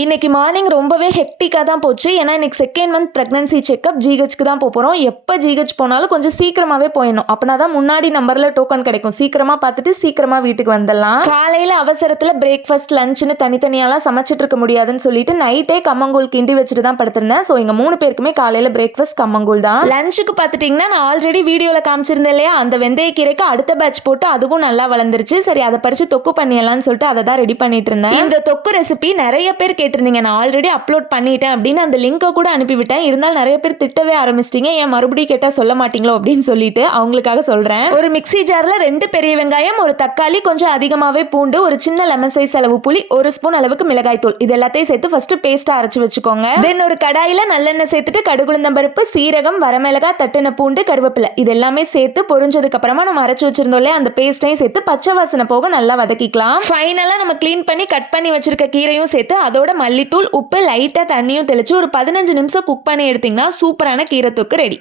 இன்னைக்கு மார்னிங் ரொம்பவே ஹெக்டிக்காக தான் போச்சு. ஏன்னா இன்னைக்கு செகண்ட் மந்த் பிரெக்னன்சி செக்அப் ஜிஹெச்க்கு தான் போகிறோம். எப்போ ஜிஹெச் போனாலும் கொஞ்சம் சீக்கிரமாகவே போயிடணும். அப்படின்னா தான் முன்னாடி நம்பரில் டோக்கன் கிடைக்கும். சீக்கிரமாக பார்த்துட்டு சீக்கிரமாக வீட்டுக்கு வந்துடலாம். காலையில் அவசரத்தில் பிரேக்ஃபாஸ்ட் லஞ்சுன்னு தனித்தனியாலாம் சமைச்சிட்டு இருக்க முடியாதுன்னு சொல்லிட்டு நைட்டே கம்மங்கூழ் கிண்டி வச்சுட்டு தான் படுத்திருந்தேன். ஸோ எங்கள் 3 பேருக்குமே காலையில் பிரேக்ஃபாஸ்ட் கம்மங்கூழ் தான். லஞ்சுக்கு பார்த்துட்டிங்கன்னா நான் ஆல்ரெடி வீடியோவில் காமிச்சிருந்தேன் இல்லையா, அந்த வெந்தயக்கீரைக்கு அடுத்த பேட்ச் போட்டு அதுவும் நல்லா வளர்ந்துருச்சு. சரி, அதை பறித்து தொக்கு பண்ணிடலாம்னு சொல்லிட்டு அதை தான் ரெடி பண்ணிட்டு இருந்தேன். இந்த தொக்கு ரெசிபி நிறைய பேர் கேட்டிருந்தீங்க. நான் ஆல்ரெடி அப்லோட் பண்ணிட்டேன் அப்படின்னு அந்த லிங்கை கூட அனுப்பிவிட்டேன். இருந்தாலும் நிறைய பேர் திட்டவே ஆரம்பிச்சிட்டீங்க, ஏன் மறுபடியும் கேட்டால் சொல்ல மாட்டீங்களோ அப்படின்னு சொல்லிட்டு அவங்களுக்காக சொல்றேன். ஒரு மிக்ஸி ஜார்ல 2 பெரிய வெங்காயம், ஒரு தக்காளி, கொஞ்சம் அதிகமாகவே பூண்டு, ஒரு சின்ன லெமன் சைஸ் அளவு புளி, 1 ஸ்பூன் அளவுக்கு மிளகாய் தூள், இது எல்லாத்தையும் சேர்த்து ஃபர்ஸ்ட் பேஸ்டா அரைச்சு வச்சுக்கோங்க. தென் ஒரு கடாயில நல்லெண்ணெய் சேர்த்துட்டு கடுகுளுந்தம் பருப்பு, சீரகம், வரமிளகாய், தட்டின பூண்டு, கருவேப்பிலை இது எல்லாமே சேர்த்து பொரிஞ்சதுக்கு அப்புறமா நம்ம அரைச்சு வச்சிருந்தோம் இல்லையா, அந்த பேஸ்டையும் சேர்த்து பச்சை வாசனை போக நல்லா வதக்கிக்கலாம். ஃபைனலா நம்ம க்ளீன் பண்ணி கட் பண்ணி வச்சிருக்க கீரையும் சேர்த்து அதோட மல்லித்தூள், உப்பு, லைட்டா தண்ணியும் தெளிச்சு ஒரு 15 நிமிஷம் குக் பண்ணி எடுத்தீங்கன்னா சூப்பரான கீரை தொக்கு ரெடி.